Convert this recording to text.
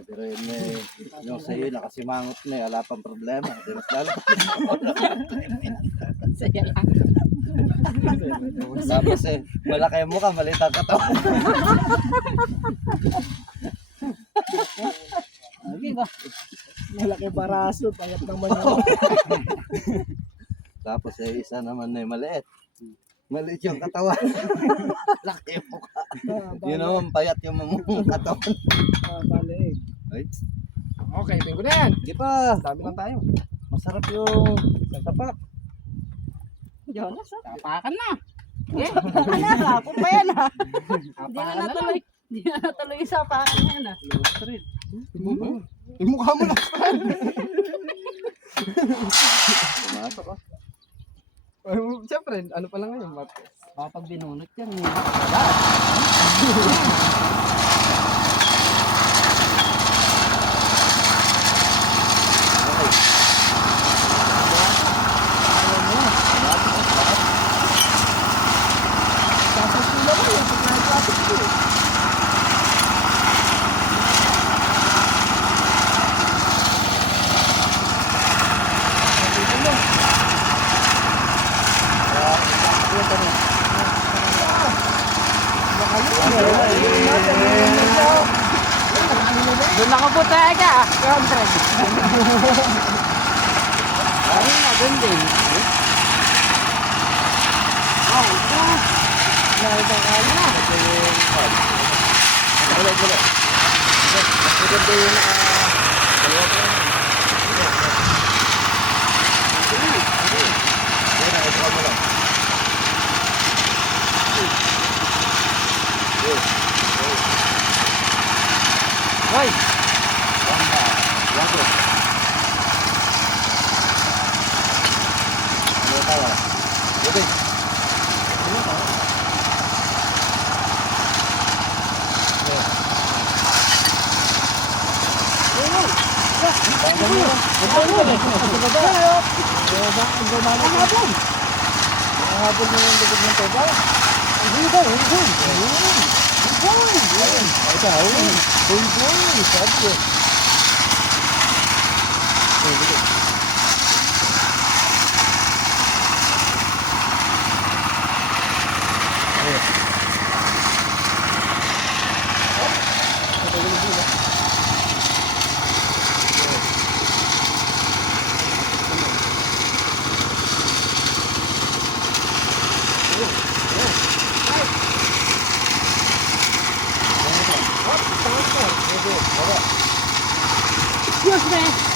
Pero yun yung sa'yo, nakasimangot na eh, wala pang problema. Di mas lalo. Saya lang. Tapos malaki ang mukha, maliit ang katawan. Okay ba? Malaki baraso, payat naman yun. Tapos isa naman na maliit. Maliit yung katawan. Laki yung mukha. Yun naman, payat yung katawan. Balik. Ay, Okay, tingko na yan. di pa. Dami lang tayo. Masarap yung tapak. Jonas, tapakan na. Eh, hapon pa yan ha. Hindi na natuloy. Hindi na natuloy sa tapakan na yan ha. Yung mukha mo lang. Pumasok ko. Siyempre, ano pa lang ngayon, Marcos? Kapag binunot yan, Tapos sila ko yung pagkakapit ko. doon ako po talaga. Control. Ayun na, doon din. Oh, ito. Ito kaya na. Ulit. Maganda yung Hoy! Excuse me.